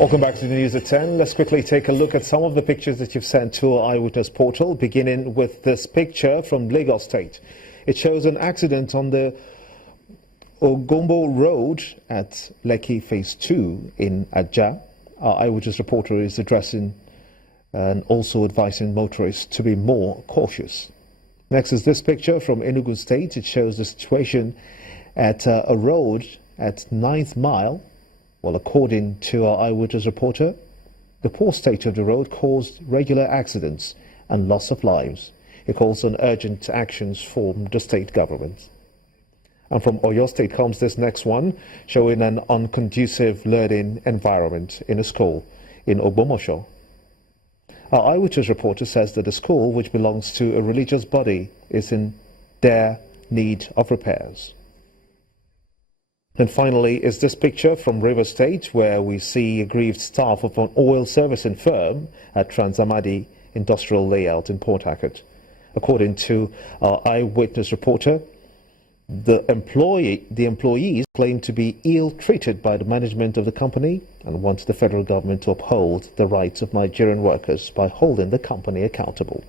Welcome back to the news at 10. Let's quickly take a look at some of the pictures that you've sent to our Eyewitness portal, beginning with this picture from Lagos State. It shows an accident on the Ogombo Road at Lekki Phase 2 in Ajah. Our Eyewitness reporter is addressing and also advising motorists to be more cautious. Next is this picture from Enugu State. It shows the situation at a road at 9th Mile. Well, according to our Eyewitness reporter, the poor state of the road caused regular accidents and loss of lives. He calls on urgent actions from the state government. And from Oyo State comes this next one, showing an unconducive learning environment in a school in Ogbomosho. Our Eyewitness reporter says that the school, which belongs to a religious body, is in dire need of repairs. And finally is this picture from River State, where we see aggrieved staff of an oil servicing firm at Transamadi Industrial Layout in Port Harcourt. According to our Eyewitness reporter, the employees claim to be ill-treated by the management of the company and want the federal government to uphold the rights of Nigerian workers by holding the company accountable.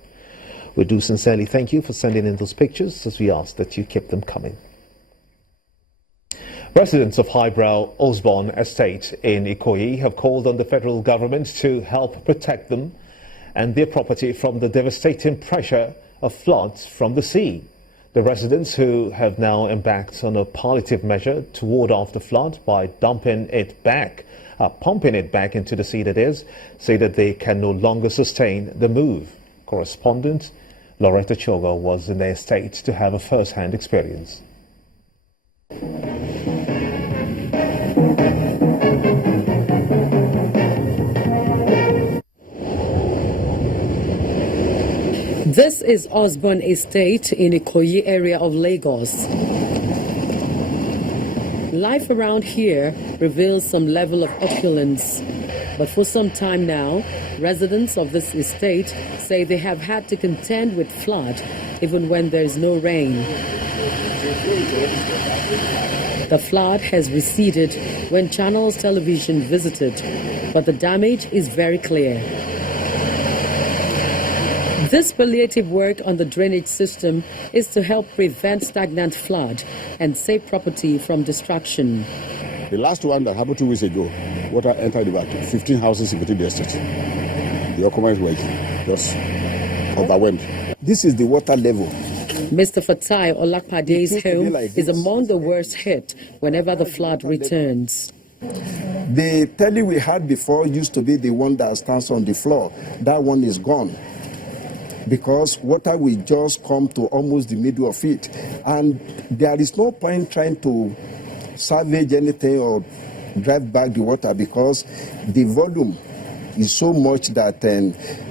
We do sincerely thank you for sending in those pictures, as we ask that you keep them coming. Residents of highbrow Osborne estate in Ikoyi have called on the federal government to help protect them and their property from the devastating pressure of floods from the sea. The residents, who have now embarked on a palliative measure to ward off the flood by pumping it back into the sea, that is, say that they can no longer sustain the move. Correspondent Loretta Chogo was in their estate to have a first-hand experience. This is Osborne Estate in Ikoyi area of Lagos. Life around here reveals some level of opulence. But for some time now, residents of this estate say they have had to contend with flood even when there is no rain. The flood has receded when Channels Television visited, but the damage is very clear. This palliative work on the drainage system is to help prevent stagnant flood and save property from destruction. The last one that happened 2 weeks ago, water entered about 15 houses in between the estate. The occupants were just overwhelmed. This is the water level. Mr. Fatai Olakpade's home is among the worst hit whenever the flood returns. The telly we had before used to be the one that stands on the floor. That one is gone, because water will just come to almost the middle of it. And there is no point trying to salvage anything or drive back the water, because the volume is so much that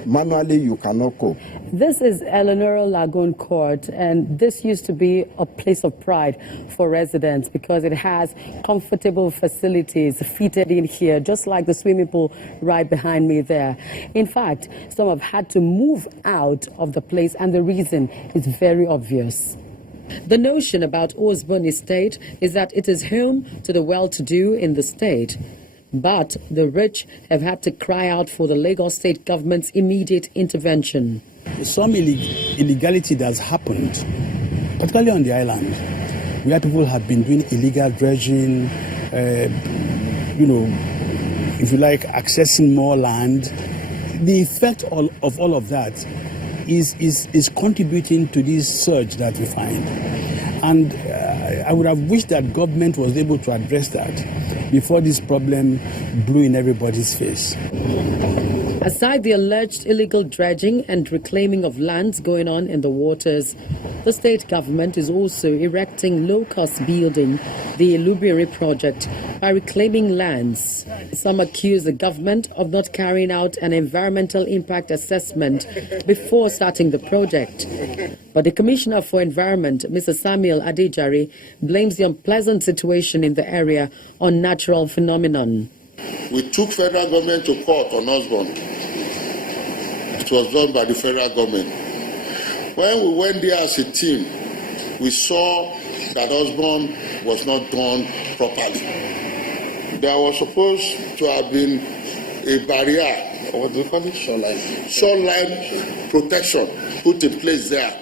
manually you cannot cope. This is Eleanor Lagoon Court, and this used to be a place of pride for residents because it has comfortable facilities fitted in here, just like the swimming pool right behind me there. In fact, some have had to move out of the place, and the reason is very obvious. The notion about Osborne Estate is that it is home to the well-to-do in the state. But the rich have had to cry out for the Lagos state government's immediate intervention. Some illegality that has happened, particularly on the island, where people have been doing illegal dredging, if you like, accessing more land. The effect of all of that is contributing to this surge that we find. And I would have wished that government was able to address that before this problem blew in everybody's face. Aside the alleged illegal dredging and reclaiming of lands going on in the waters, the state government is also erecting low-cost building, the Ilubiri project, by reclaiming lands. Some accuse the government of not carrying out an environmental impact assessment before starting the project. But the Commissioner for Environment, Mr. Samuel Adejare, blames the unpleasant situation in the area on natural phenomenon. We took federal government to court on Osborne. It was done by the federal government. When we went there as a team, we saw that Osborne was not done properly. There was supposed to have been a barrier, or what do you call it? Shoreline protection put in place there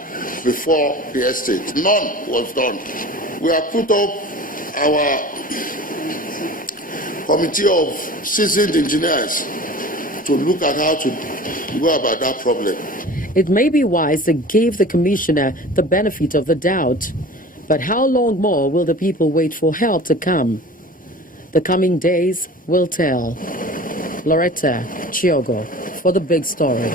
before the estate. None was done. We have put up our committee of seasoned engineers to look at how to go about that problem. It may be wise to give the commissioner the benefit of the doubt. But how long more will the people wait for help to come? The coming days will tell. Loretta Chiogo for the big story.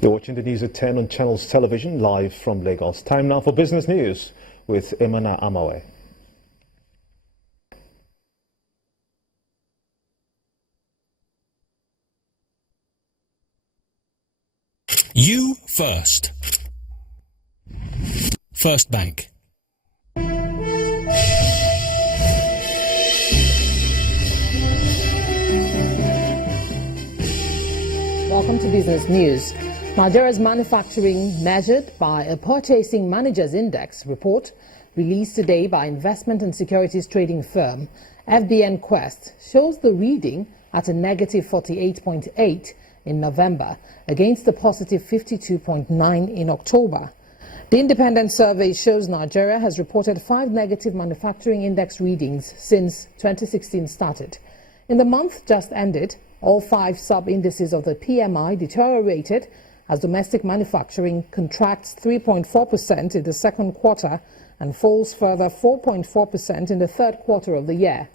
You're watching the news at 10 on Channels Television, live from Lagos. Time now for business news with Emana Amawe. You first. First Bank. Welcome to Business News. Nigeria's manufacturing, measured by a Purchasing Managers Index report released today by investment and securities trading firm FBN Quest, shows the reading at a negative 48.8 in November against the positive 52.9 in October. The independent survey shows Nigeria has reported 5 negative manufacturing index readings since 2016 started. In the month just ended, all 5 sub-indices of the PMI deteriorated as domestic manufacturing contracts 3.4% in the second quarter and falls further 4.4% in the third quarter of the year.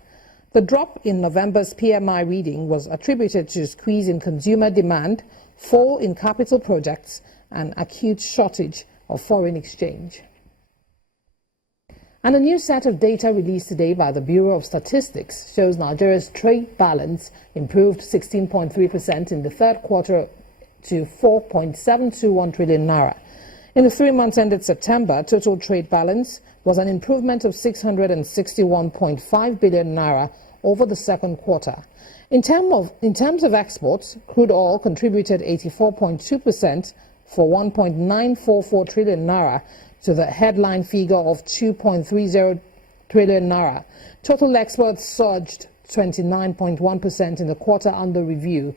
The drop in November's PMI reading was attributed to a squeeze in consumer demand, fall in capital projects, and acute shortage of foreign exchange. And a new set of data released today by the Bureau of Statistics shows Nigeria's trade balance improved 16.3% in the third quarter to 4.721 trillion naira. In the 3 months ended September, total trade balance was an improvement of 661.5 billion naira over the second quarter. In terms of exports, crude oil contributed 84.2% for 1.944 trillion naira to the headline figure of 2.30 trillion naira. Total exports surged 29.1% in the quarter under review.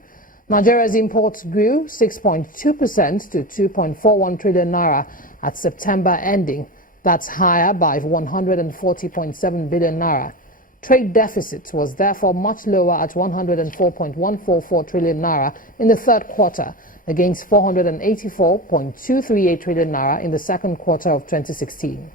Nigeria's imports grew 6.2% to 2.41 trillion naira at September ending. That's higher by 140.7 billion naira. Trade deficit was therefore much lower at 104.144 trillion naira in the third quarter against 484.238 trillion naira in the second quarter of 2016.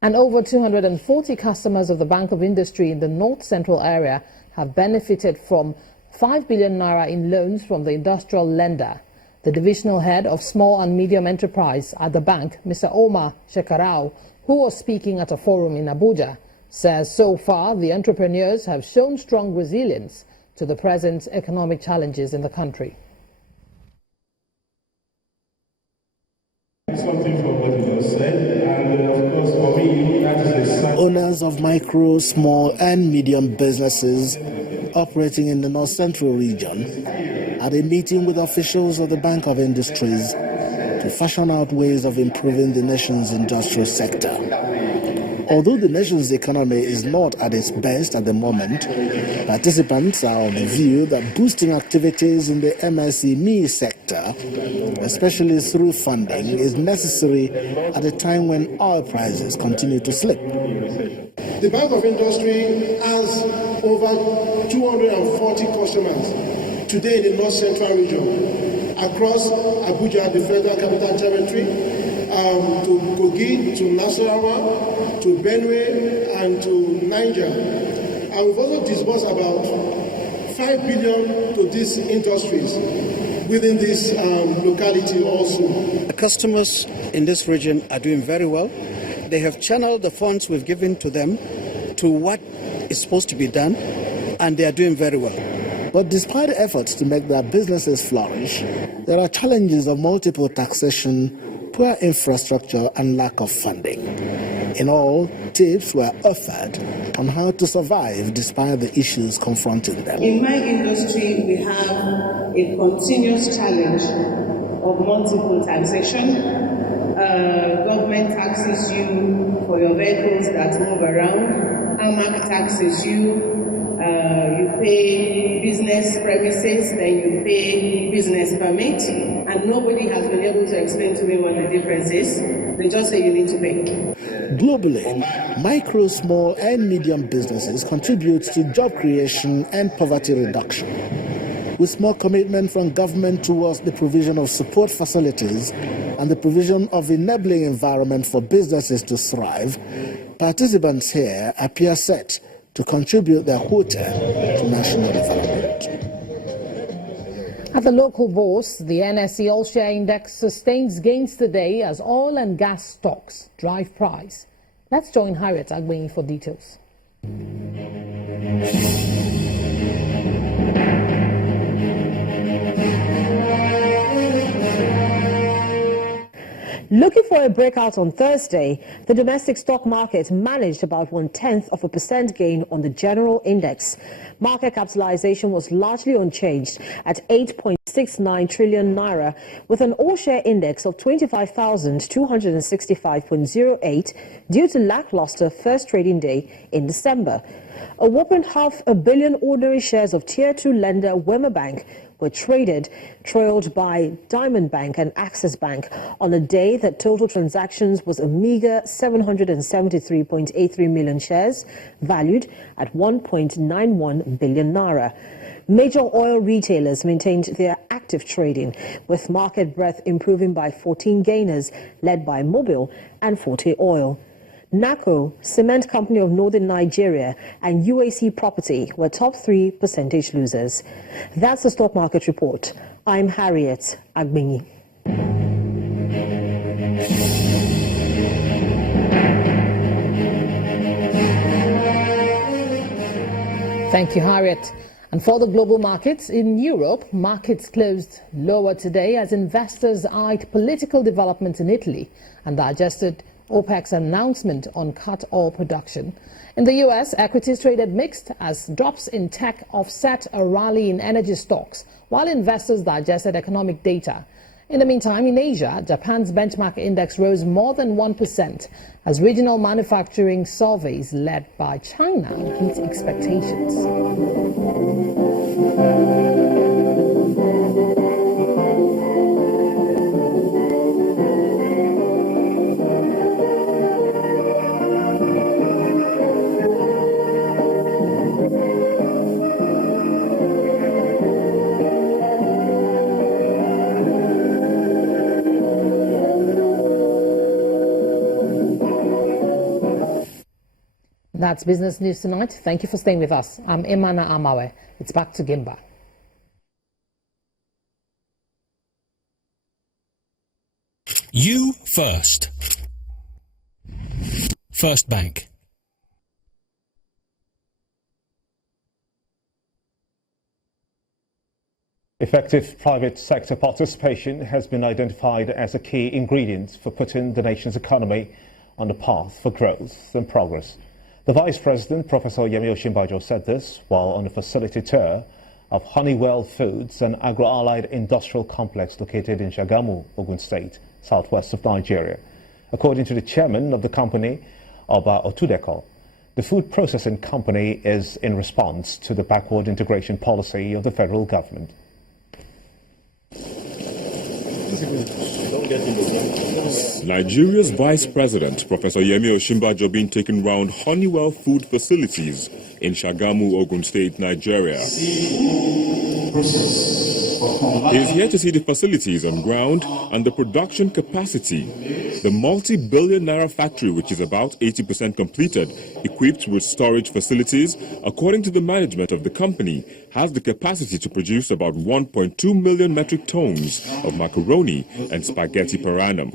And over 240 customers of the Bank of Industry in the North Central area have benefited from 5 billion naira in loans from the industrial lender. The divisional head of small and medium enterprise at the bank, Mr. Omar Shekarau, who was speaking at a forum in Abuja, says so far the entrepreneurs have shown strong resilience to the present economic challenges in the country. Something from what you just said, and of course for me, that is a sign. Owners of micro, small and medium businesses operating in the North Central region at a meeting with officials of the Bank of Industries to fashion out ways of improving the nation's industrial sector. Although the nation's economy is not at its best at the moment, participants are of the view that boosting activities in the MSME sector, especially through funding, is necessary at a time when oil prices continue to slip. The Bank of Industry has over 240 customers today in the North Central region, across Abuja, the Federal Capital Territory, to Kogi, to Nasarawa, to Benue, and to Niger. And we've also disbursed about 5 billion to these industries within this locality also. The customers in this region are doing very well. They have channeled the funds we've given to them to what is supposed to be done, and they are doing very well. But despite efforts to make their businesses flourish, there are challenges of multiple taxation, poor infrastructure and lack of funding. In all, tips were offered on how to survive despite the issues confronting them. In my industry, we have a continuous challenge of multiple taxation. Government taxes you for your vehicles that move around. AMAC taxes you. You pay business premises, then you pay business permit, and nobody has been able to explain to me what the difference is. They just say you need to pay. Globally, micro, small, and medium businesses contribute to job creation and poverty reduction. With more commitment from government towards the provision of support facilities and the provision of enabling environment for businesses to thrive, participants here appear set to contribute their quota to national development. At the local bourse, the NSE All-Share Index sustains gains today as oil and gas stocks drive price. Let's join Harriet Agbeni for details. Looking for a breakout on Thursday, the domestic stock market managed about 0.1% gain on the general index. Market capitalization was largely unchanged at 8.69 trillion naira, with an all-share index of 25,265.08 due to lackluster first trading day in December. A whopping 500 million ordinary shares of Tier 2 lender Wema Bank were traded, trailed by Diamond Bank and Access Bank on a day that total transactions was a meager 773.83 million shares, valued at 1.91 billion naira. Major oil retailers maintained their active trading, with market breadth improving by 14 gainers, led by Mobil and Forte Oil. NACO, Cement Company of Northern Nigeria, and UAC Property were top 3 percentage losers. That's the stock market report. I'm Harriet Agbeni. Thank you, Harriet. And for the global markets, in Europe, markets closed lower today as investors eyed political developments in Italy and digested OPEC's announcement on cut oil production. In the U.S., equities traded mixed as drops in tech offset a rally in energy stocks, while investors digested economic data. In the meantime, in Asia, Japan's benchmark index rose more than 1% as regional manufacturing surveys led by China beat expectations. That's Business News Tonight. Thank you for staying with us. I'm Imana Amawe. It's back to Gimba. You first. First Bank. Effective private sector participation has been identified as a key ingredient for putting the nation's economy on the path for growth and progress. The Vice President, Professor Yemi Osinbajo, said this while on a facility tour of Honeywell Foods, an agro-allied industrial complex located in Shagamu, Ogun State, southwest of Nigeria. According to the chairman of the company, Oba Otudeko, the food processing company is in response to the backward integration policy of the federal government. Nigeria's Vice President, Professor Yemi Osinbajo, being taken round Honeywell food facilities in Shagamu, Ogun State, Nigeria. He is here to see the facilities on ground and the production capacity. The multi-billion naira factory, which is about 80% completed, equipped with storage facilities, according to the management of the company, has the capacity to produce about 1.2 million metric tons of macaroni and spaghetti per annum.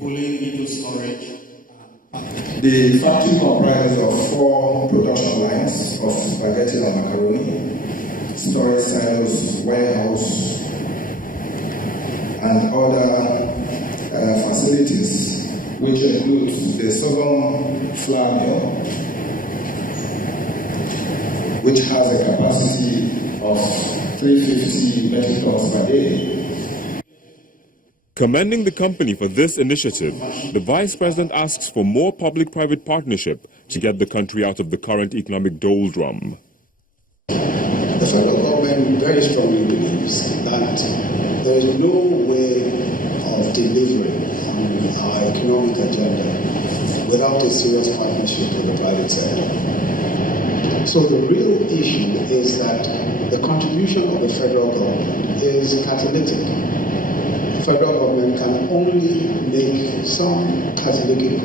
The factory comprises of 4 production lines of spaghetti and macaroni, storage silos, warehouse, and other facilities, which includes the sorghum flour mill, which has a capacity of 350 metric tons per day. Commending the company for this initiative, the Vice President asks for more public-private partnership to get the country out of the current economic doldrum. The federal government very strongly believes that there is no way of delivering on our economic agenda without a serious partnership with the private sector. So the real issue is that the contribution of the federal government is catalytic. The federal government can only make some catalytic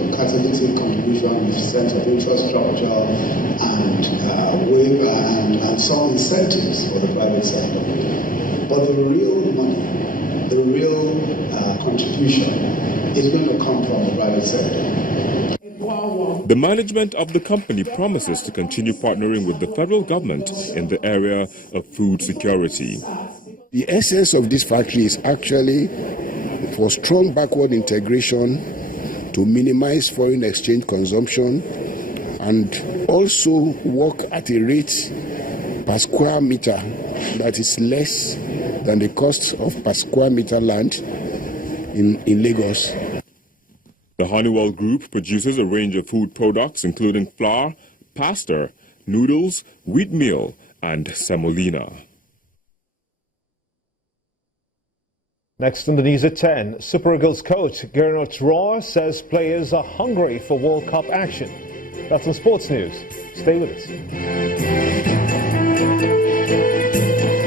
contribution in the sense of infrastructure and waiver and some incentives for the private sector. But the real money, the real contribution is going to come from the private sector. The management of the company promises to continue partnering with the federal government in the area of food security. The essence of this factory is actually for strong backward integration to minimize foreign exchange consumption and also work at a rate per square meter that is less than the cost of per square meter land in Lagos. The Honeywell Group produces a range of food products including flour, pasta, noodles, wheat meal, and semolina. Next on the news at 10, Super Eagles coach Gernot Rohr says players are hungry for World Cup action. That's on Sports News. Stay with us.